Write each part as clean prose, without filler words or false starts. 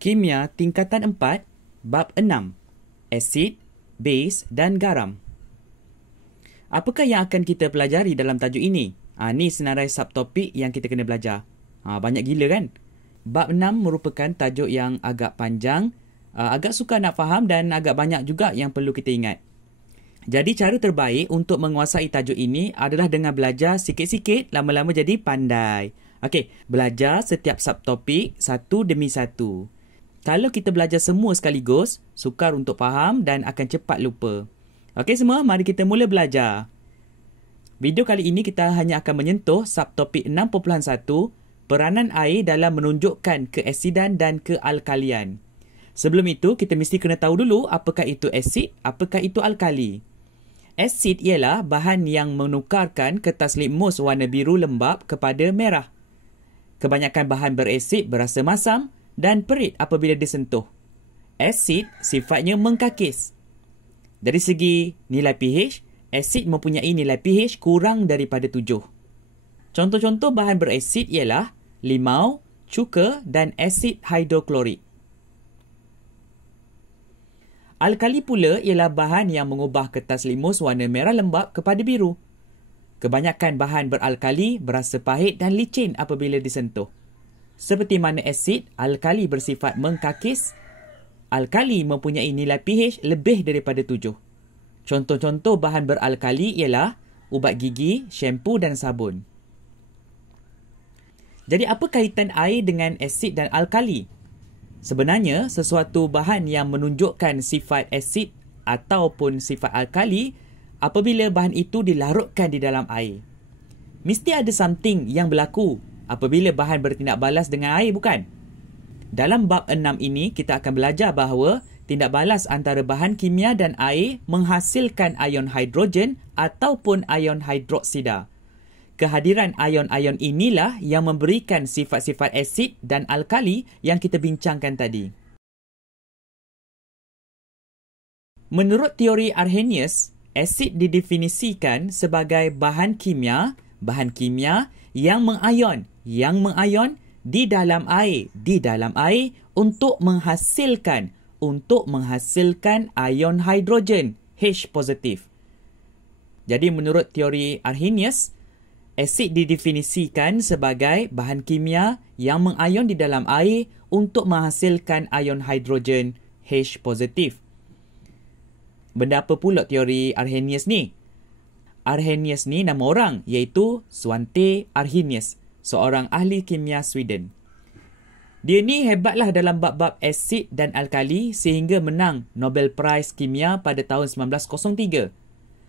Kimia tingkatan 4, bab 6, asid, base dan garam. Apakah yang akan kita pelajari dalam tajuk ini? Ni senarai subtopik yang kita kena belajar. Banyak gila kan? Bab 6 merupakan tajuk yang agak panjang, agak sukar nak faham dan agak banyak juga yang perlu kita ingat. Jadi cara terbaik untuk menguasai tajuk ini adalah dengan belajar sikit-sikit, lama-lama jadi pandai. Okey, belajar setiap subtopik satu demi satu. Kalau kita belajar semua sekaligus, sukar untuk faham dan akan cepat lupa. Okey semua, mari kita mula belajar. Video kali ini kita hanya akan menyentuh subtopik 6.1, peranan air dalam menunjukkan keasidan dan kealkalian. Sebelum itu, kita mesti kena tahu dulu apakah itu asid, apakah itu alkali. Asid ialah bahan yang menukarkan kertas litmus warna biru lembap kepada merah. Kebanyakan bahan berasid berasa masam dan perit apabila disentuh. Asid sifatnya mengkakis. Dari segi nilai pH, asid mempunyai nilai pH kurang daripada 7. Contoh-contoh bahan berasid ialah limau, cuka dan asid hidroklorik. Alkali pula ialah bahan yang mengubah kertas litmus warna merah lembap kepada biru. Kebanyakan bahan beralkali berasa pahit dan licin apabila disentuh. Seperti mana asid, alkali bersifat mengkakis. Alkali mempunyai nilai pH lebih daripada 7. Contoh-contoh bahan beralkali ialah ubat gigi, syampu dan sabun. Jadi apa kaitan air dengan asid dan alkali? Sebenarnya, sesuatu bahan yang menunjukkan sifat asid ataupun sifat alkali apabila bahan itu dilarutkan di dalam air. Mesti ada something yang berlaku apabila bahan bertindak balas dengan air, bukan? Dalam bab 6 ini, kita akan belajar bahawa tindak balas antara bahan kimia dan air menghasilkan ion hidrogen ataupun ion hidroksida. Kehadiran ion-ion inilah yang memberikan sifat-sifat asid dan alkali yang kita bincangkan tadi. Menurut teori Arrhenius, asid didefinisikan sebagai bahan kimia yang mengayon di dalam air untuk menghasilkan ion hidrogen H positif. Jadi menurut teori Arrhenius, asid didefinisikan sebagai bahan kimia yang mengayon di dalam air untuk menghasilkan ion hidrogen H positif. Benda apa pula teori Arrhenius ni? Arrhenius ni nama orang, iaitu Svante Arrhenius, seorang ahli kimia Sweden. Dia ni hebatlah dalam bab-bab asid dan alkali sehingga menang Nobel Prize Kimia pada tahun 1903.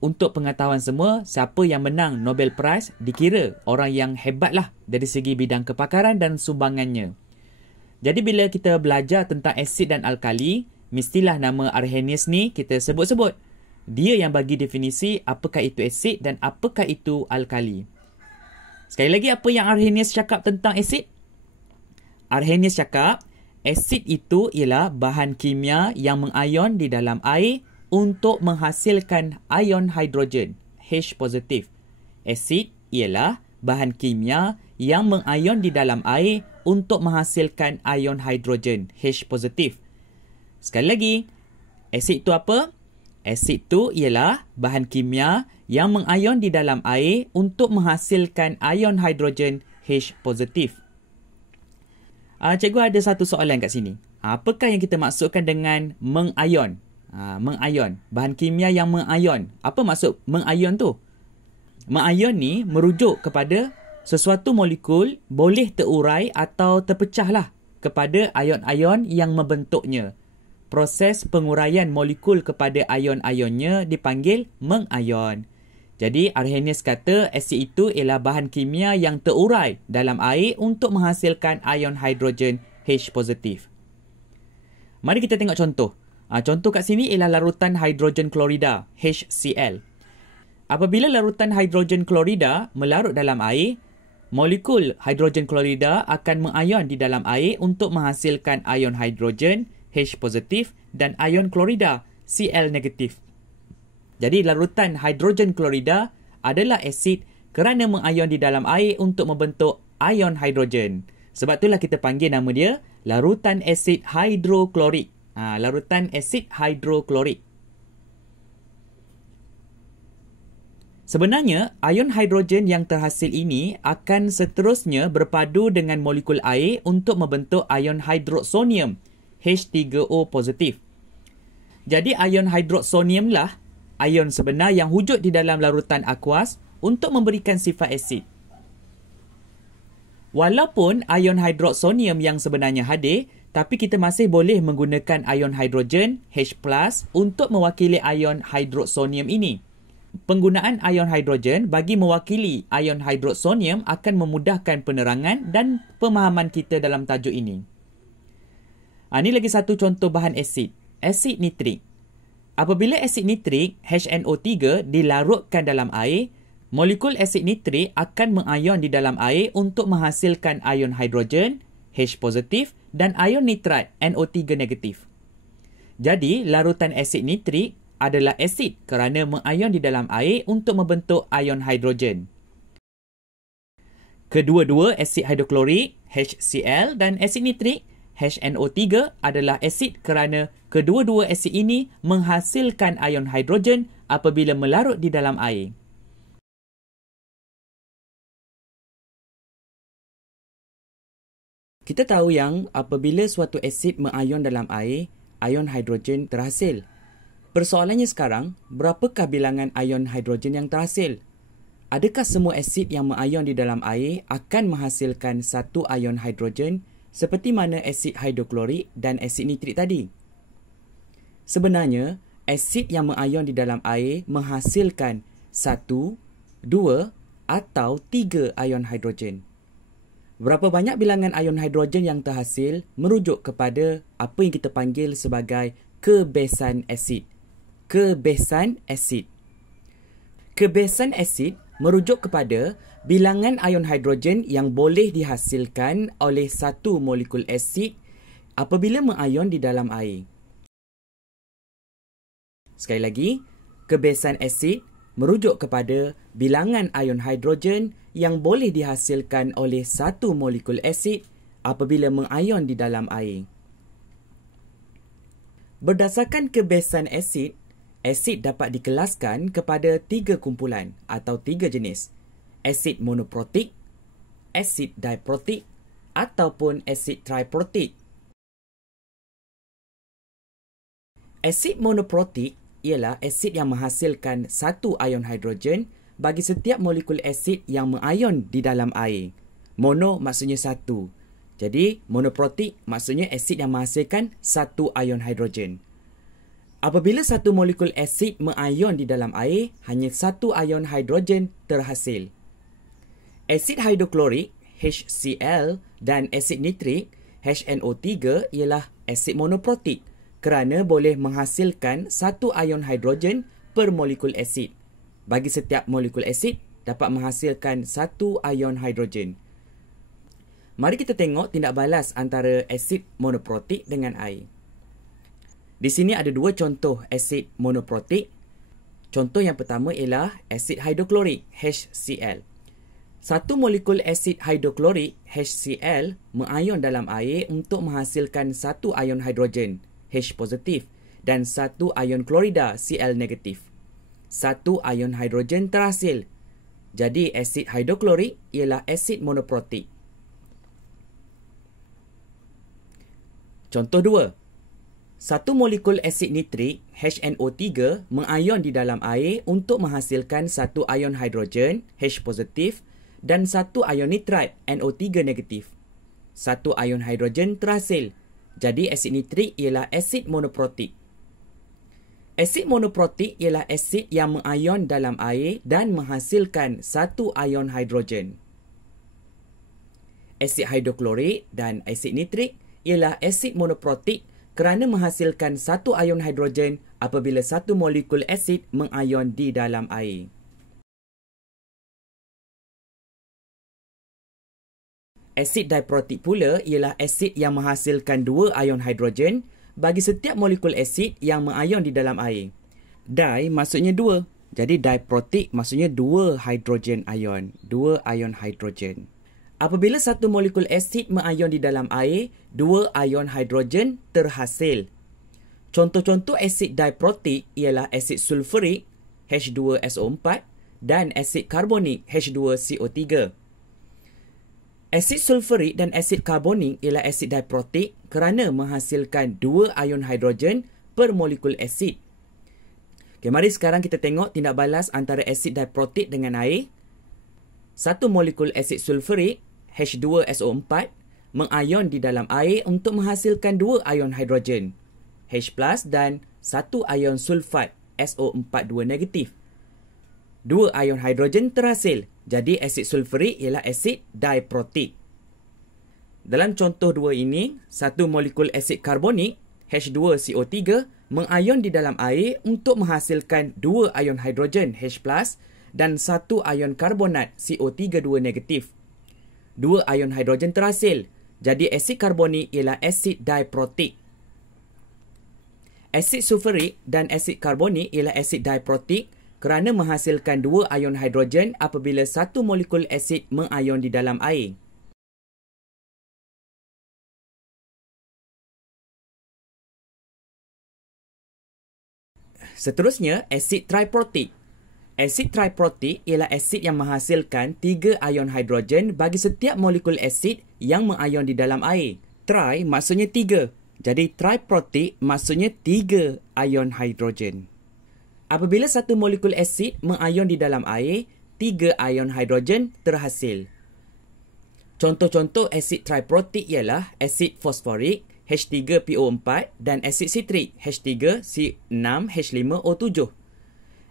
Untuk pengetahuan semua, siapa yang menang Nobel Prize dikira orang yang hebatlah dari segi bidang kepakaran dan sumbangannya. Jadi bila kita belajar tentang asid dan alkali, mestilah nama Arrhenius ni kita sebut-sebut. Dia yang bagi definisi apakah itu asid dan apakah itu alkali. Sekali lagi, apa yang Arrhenius cakap tentang asid? Arrhenius cakap, asid itu ialah bahan kimia yang mengayon di dalam air untuk menghasilkan ion hidrogen H positif. Asid ialah bahan kimia yang mengayon di dalam air untuk menghasilkan ion hidrogen H positif. Sekali lagi, asid itu apa? Asid itu ialah bahan kimia yang mengayon di dalam air untuk menghasilkan ion hidrogen H positif. Cikgu ada satu soalan kat sini. Apakah yang kita maksudkan dengan mengayon? Mengayon. Bahan kimia yang mengayon. Apa maksud mengayon tu? Mengayon ni merujuk kepada sesuatu molekul boleh terurai atau terpecahlah kepada ion-ion yang membentuknya. Proses penguraian molekul kepada ion-ionnya dipanggil mengayon. Jadi, Arrhenius kata asid itu ialah bahan kimia yang terurai dalam air untuk menghasilkan ion hidrogen H positif. Mari kita tengok contoh. Contoh kat sini ialah larutan hidrogen klorida, HCl. Apabila larutan hidrogen klorida melarut dalam air, molekul hidrogen klorida akan mengayon di dalam air untuk menghasilkan ion hidrogen H positif dan ion klorida Cl negatif. Jadi larutan hidrogen klorida adalah asid kerana mengayon di dalam air untuk membentuk ion hidrogen. Sebab itulah kita panggil nama dia larutan asid hidroklorik. Larutan asid hidroklorik. Sebenarnya, ion hidrogen yang terhasil ini akan seterusnya berpadu dengan molekul air untuk membentuk ion hidroksonium, H3O positif. Jadi, ion hidroksonium lah ion sebenar yang wujud di dalam larutan akuas untuk memberikan sifat asid. Walaupun ion hidroksonium yang sebenarnya hadir, tapi kita masih boleh menggunakan ion hidrogen, H+, untuk mewakili ion hidroksonium ini. Penggunaan ion hidrogen bagi mewakili ion hidroksonium akan memudahkan penerangan dan pemahaman kita dalam tajuk ini. Ini lagi satu contoh bahan asid. Asid nitrik. Apabila asid nitrik, HNO3, dilarutkan dalam air, molekul asid nitrik akan mengion di dalam air untuk menghasilkan ion hidrogen, H positif, dan ion nitrat, NO3 negatif. Jadi, larutan asid nitrik adalah asid kerana mengion di dalam air untuk membentuk ion hidrogen. Kedua-dua asid hidroklorik, HCl, dan asid nitrik, HNO3, adalah asid kerana kedua-dua asid ini menghasilkan ion hidrogen apabila melarut di dalam air. Kita tahu yang apabila suatu asid mengion dalam air, ion hidrogen terhasil. Persoalannya sekarang, berapakah bilangan ion hidrogen yang terhasil? Adakah semua asid yang mengion di dalam air akan menghasilkan satu ion hidrogen seperti mana asid hidroklorik dan asid nitrik tadi? Sebenarnya, asid yang mengion di dalam air menghasilkan 1, 2 atau 3 ion hidrogen. Berapa banyak bilangan ion hidrogen yang terhasil merujuk kepada apa yang kita panggil sebagai kebesan asid. Kebesan asid. Kebesan asid merujuk kepada bilangan ion hidrogen yang boleh dihasilkan oleh satu molekul asid apabila mengion di dalam air. Sekali lagi, kebesan asid merujuk kepada bilangan ion hidrogen yang boleh dihasilkan oleh satu molekul asid apabila mengion di dalam air. Berdasarkan kebesan asid, asid dapat dikelaskan kepada 3 kumpulan atau 3 jenis. Asid monoprotik, asid diprotik ataupun asid triprotik. Asid monoprotik ialah asid yang menghasilkan satu ion hidrogen bagi setiap molekul asid yang mengion di dalam air. Mono maksudnya satu. Jadi, monoprotik maksudnya asid yang menghasilkan satu ion hidrogen. Apabila satu molekul asid mengion di dalam air, hanya satu ion hidrogen terhasil. Asid hidroklorik, HCl, dan asid nitrik, HNO3, ialah asid monoprotik kerana boleh menghasilkan satu ion hidrogen per molekul asid. Bagi setiap molekul asid, dapat menghasilkan satu ion hidrogen. Mari kita tengok tindak balas antara asid monoprotik dengan air. Di sini ada 2 contoh asid monoprotik. Contoh yang pertama ialah asid hidroklorik, HCl. Satu molekul asid hidroklorik, HCl, mengion dalam air untuk menghasilkan satu ion hidrogen, H positif, dan satu ion klorida, Cl negatif. Satu ion hidrogen terhasil. Jadi, asid hidroklorik ialah asid monoprotik. Contoh 2. Satu molekul asid nitrik, HNO3, mengion di dalam air untuk menghasilkan satu ion hidrogen, H positif, dan satu ion nitrat, NO3 negatif. Satu ion hidrogen terhasil. Jadi, asid nitrik ialah asid monoprotik. Asid monoprotik ialah asid yang mengion dalam air dan menghasilkan satu ion hidrogen. Asid hidroklorik dan asid nitrik ialah asid monoprotik kerana menghasilkan satu ion hidrogen apabila satu molekul asid mengion di dalam air. Asid diprotik pula ialah asid yang menghasilkan dua ion hidrogen bagi setiap molekul asid yang mengion di dalam air. Di maksudnya dua. Jadi diprotik maksudnya dua hidrogen ion. Dua ion hidrogen. Apabila satu molekul asid mengayon di dalam air, dua ion hidrogen terhasil. Contoh-contoh asid diprotik ialah asid sulfurik H2SO4 dan asid karbonik H2CO3. Asid sulfurik dan asid karbonik ialah asid diprotik kerana menghasilkan dua ion hidrogen per molekul asid. Okay, mari sekarang kita tengok tindak balas antara asid diprotik dengan air. Satu molekul asid sulfurik H2SO4 mengayon di dalam air untuk menghasilkan dua ion hidrogen H+ dan satu ion sulfat SO42 negatif. Dua ion hidrogen terhasil. Jadi asid sulfurik ialah asid diprotik. Dalam contoh dua ini, satu molekul asid karbonik H2CO3 mengayon di dalam air untuk menghasilkan dua ion hidrogen H+ dan satu ion karbonat CO32 negatif. Dua ion hidrogen terhasil. Jadi asid karbonik ialah asid diprotik. Asid sulfurik dan asid karbonik ialah asid diprotik kerana menghasilkan dua ion hidrogen apabila satu molekul asid mengayon di dalam air. Seterusnya, asid triprotik. Asid triprotik ialah asid yang menghasilkan 3 ion hidrogen bagi setiap molekul asid yang mengayon di dalam air. Tri maksudnya 3. Jadi triprotik maksudnya 3 ion hidrogen. Apabila satu molekul asid mengayon di dalam air, 3 ion hidrogen terhasil. Contoh-contoh asid triprotik ialah asid fosforik H3PO4 dan asid sitrik H3C6H5O7.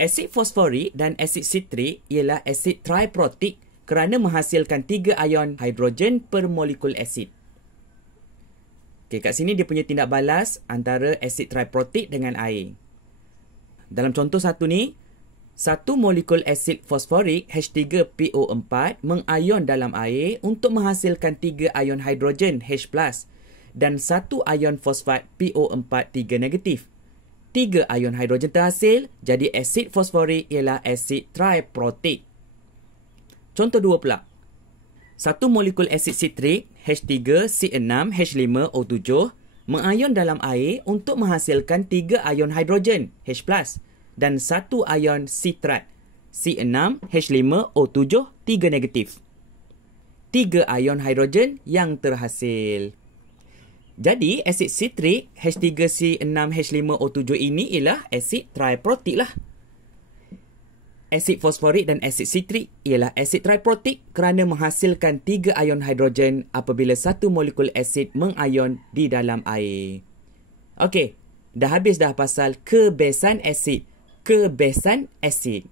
Asid fosforik dan asid sitrik ialah asid triprotik kerana menghasilkan 3 ion hidrogen per molekul asid. Okey, kat sini dia punya tindak balas antara asid triprotik dengan air. Dalam contoh satu ni, satu molekul asid fosforik H3PO4 mengayon dalam air untuk menghasilkan 3 ion hidrogen H+ dan satu ion fosfat PO4 3 negatif. 3 ion hidrogen terhasil, jadi asid fosforik ialah asid triprotik. Contoh 2 pula. Satu molekul asid sitrik H3C6H5O7 mengayon dalam air untuk menghasilkan 3 ion hidrogen H+ dan satu ion sitrat C6H5O7 3 negatif. 3 ion hidrogen yang terhasil. Jadi, asid sitrik H3C6H5O7 ini ialah asid triprotik lah. Asid fosforik dan asid sitrik ialah asid triprotik kerana menghasilkan 3 ion hidrogen apabila satu molekul asid mengayon di dalam air. Okey, dah habis dah pasal kebesan asid. Kebesan asid.